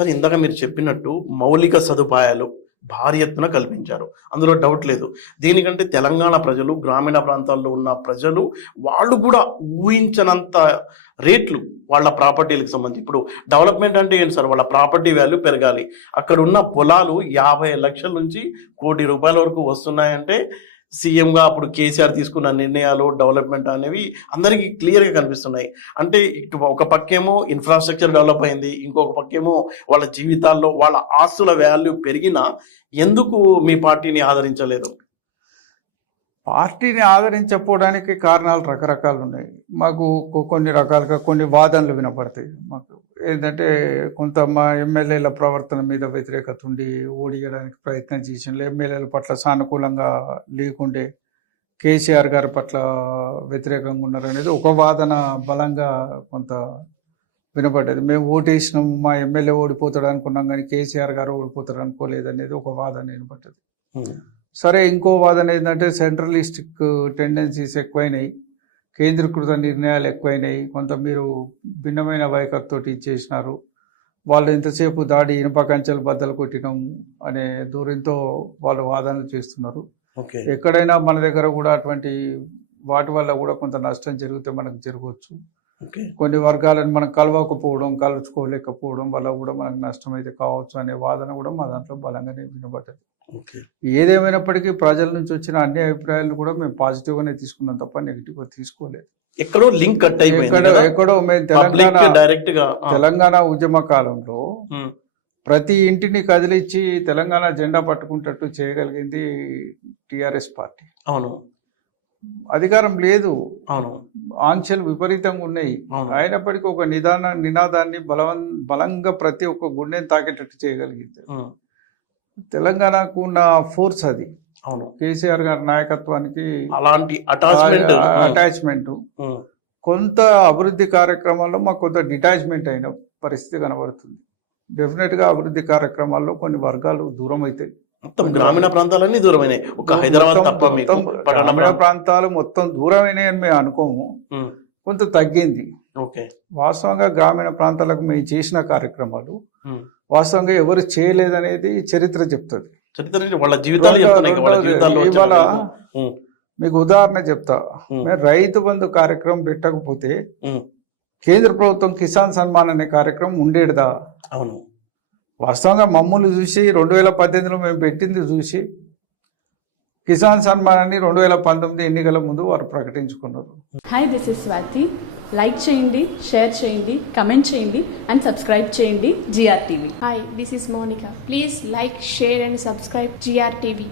Sir ఇందాక మీరు చెప్పినట్టు మౌలిక సదుపాయాలు భారీ ఎత్తున కల్పించారు, అందులో డౌట్ లేదు. దీనికంటే తెలంగాణ ప్రజలు, గ్రామీణ ప్రాంతాల్లో ఉన్న ప్రజలు వాళ్ళు కూడా ఊహించనంత రేట్లు వాళ్ళ ప్రాపర్టీలకు సంబంధించి. ఇప్పుడు డెవలప్మెంట్ అంటే ఏంటి సార్? వాళ్ళ ప్రాపర్టీ వాల్యూ పెరగాలి. అక్కడ ఉన్న పొలాలు 50 లక్షల నుంచి ₹1 కోటి వరకు వస్తున్నాయంటే సీఎంగా అప్పుడు కేసీఆర్ తీసుకున్న నిర్ణయాలు, డెవలప్మెంట్ అనేవి అందరికీ క్లియర్గా కనిపిస్తున్నాయి. అంటే ఒక పక్కేమో ఇన్ఫ్రాస్ట్రక్చర్ డెవలప్ అయింది, ఇంకొక పక్కేమో వాళ్ళ జీవితాల్లో వాళ్ళ ఆస్తుల వాల్యూ పెరిగినా ఎందుకు మీ పార్టీని ఆదరించలేదు? పార్టీని ఆదరించకపోవడానికి కారణాలు రకరకాలు ఉన్నాయి. మాకు కొన్ని రకాలుగా కొన్ని వాదనలు వినపడతాయి. మాకు ఏంటంటే కొంత మా ఎమ్మెల్యేల ప్రవర్తన మీద వ్యతిరేకత ఉండి ఓడియడానికి ప్రయత్నం చేసిన ఎమ్మెల్యేల పట్ల సానుకూలంగా లేకుండే కేసీఆర్ గారి పట్ల వ్యతిరేకంగా ఉన్నారనేది ఒక వాదన బలంగా కొంత వినపడ్డది. మేము ఓటేసినాం, మా ఎమ్మెల్యే ఓడిపోతాడు అనుకున్నాం కానీ కేసీఆర్ గారు ఓడిపోతాడు అనుకోలేదనేది ఒక వాదన వినపడ్డది. సరే, ఇంకో వాదన ఏంటంటే సెంట్రలిస్టిక్ టెండెన్సీస్ ఎక్కువైనాయి, కేంద్రీకృత నిర్ణయాలు ఎక్కువైనాయి, కొంత మీరు భిన్నమైన వైఖరితోటి ఇచ్చేసినారు, వాళ్ళు ఎంతసేపు దాడి ఇనుప కంచెలు బద్దలు కొట్టినాం అనే దూరంతో వాళ్ళు వాదనలు చేస్తున్నారు. ఎక్కడైనా మన దగ్గర కూడా అటువంటి వాటి వల్ల కూడా కొంత నష్టం జరిగితే మనకు జరగవచ్చు. కొన్ని వర్గాలను మనం కలుచుకోలేకపోవడం వల్ల కూడా మనకు నష్టం అయితే కావచ్చు అనే వాదన కూడా మా దాంట్లో బలంగానే వినబడ్డది. ఏదేమైనప్పటికీ ప్రజల నుంచి వచ్చిన అన్ని అభిప్రాయాలను కూడా మేము పాజిటివ్గానే తీసుకున్నాం తప్ప నెగిటివ్గా తీసుకోలేదు. ఎక్కడో లింక్ కట్ ఎక్కడో మేము తెలంగాణ ఉద్యమ కాలంలో ప్రతి ఇంటిని కదిలించి తెలంగాణ జెండా పట్టుకుంటట్టు చేయగలిగింది టిఆర్ఎస్ పార్టీ. అవును, అధికారం లేదు, అవును, ఆంక్షలు విపరీతంగా ఉన్నాయి. అయినప్పటికీ ఒక నినాదాన్ని బలంగా ప్రతి ఒక్క గుండెని తాకేటట్టు చేయగలిగింది. తెలంగాణకు ఉన్న ఫోర్స్ అది. అవును, కేసీఆర్ గారి నాయకత్వానికి అలాంటి అటాచ్మెంట్. కొంత అభివృద్ధి కార్యక్రమాల్లో మాకు కొంత డిటాచ్మెంట్ అయిన పరిస్థితి కనబడుతుంది. డెఫినెట్ గా అభివృద్ధి కార్యక్రమాల్లో కొన్ని వర్గాలు దూరం అవుతాయి. మొత్తం గ్రామీణ ప్రాంతాలన్నీ దూరమైనాయి, ఒక హైదరాబాద్ తప్ప. గ్రామీణ ప్రాంతాలు మొత్తం దూరమైనాయి అని మేము అనుకోము, కొంత తగ్గింది. వాస్తవంగా గ్రామీణ ప్రాంతాలకు మేము చేసిన కార్యక్రమాలు వాస్తవంగా ఎవరు చేయలేదనేది చరిత్ర చెప్తుంది. ఇవాళ మీకు ఉదాహరణ చెప్తా. మేము రైతు బంధు కార్యక్రమం పెట్టకపోతే కేంద్ర ప్రభుత్వం కిసాన్ సన్మాన్ అనే కార్యక్రమం ఉండేదా? అవును, వాస్తవంగా మమ్మల్ని చూసి 2018లో మేము పెట్టింది చూసి కిసాన్ సన్మాన్ అని 2019 ఎన్నికల ముందు వారు ప్రకటించుకున్నారు. Hi, this is Swathi. Like చేయండి, షేర్ చేయండి, కమెంట్ చేయండి అండ్ సబ్స్క్రైబ్ చేయండి GR TV. Hi, this is Monica. Please like, share and subscribe GR TV.